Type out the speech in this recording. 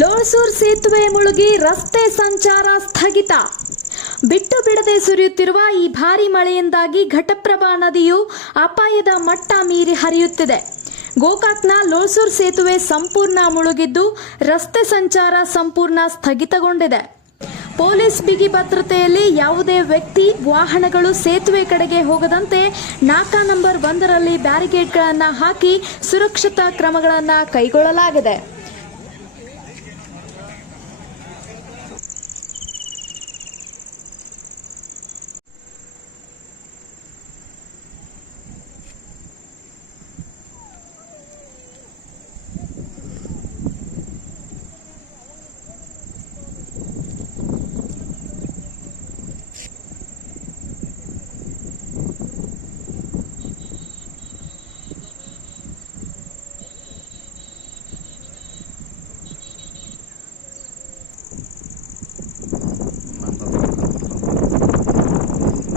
ಲೋಸೂರ್ ಸೇತುವೆ ಮುಳುಗಿ ರಸ್ತೆ ಸಂಚಾರ ಸ್ಥಗಿತ. ಬಿಟ್ಟು ಬಿಡದೆ ಸುರಿಯುತ್ತಿರುವ ಈ ಭಾರಿ ಮಳೆಯಿಂದಾಗಿ ಘಟಪ್ರಭಾ ನದಿಯು ಅಪಾಯದ ಮಟ್ಟ ಮೀರಿ ಹರಿಯುತ್ತಿದೆ. ಗೋಕಾಕ್ನ ಲೋಸೂರ್ ಸೇತುವೆ ಸಂಪೂರ್ಣ ಮುಳುಗಿದ್ದು ರಸ್ತೆ ಸಂಚಾರ ಸಂಪೂರ್ಣ ಸ್ಥಗಿತಗೊಂಡಿದೆ. ಪೊಲೀಸ್ ಬಿಗಿ ಭದ್ರತೆಯಲ್ಲಿ ಯಾವುದೇ ವ್ಯಕ್ತಿ, ವಾಹನಗಳು ಸೇತುವೆ ಕಡೆಗೆ ಹೋಗದಂತೆ ನಾಕಾ ನಂಬರ್ ಒಂದರಲ್ಲಿ ಬ್ಯಾರಿಕೇಡ್ಗಳನ್ನು ಹಾಕಿ ಸುರಕ್ಷತಾ ಕ್ರಮಗಳನ್ನು ಕೈಗೊಳ್ಳಲಾಗಿದೆ.